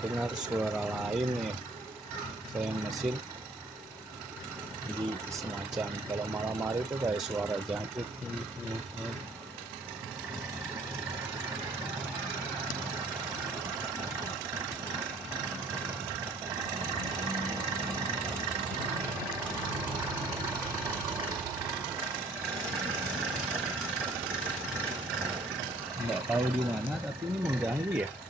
kedengar suara lain nih kayak mesin di semacam kalau malam hari itu kayak suara jangkrik. Nggak tahu di mana tapi ini mengganggu ya.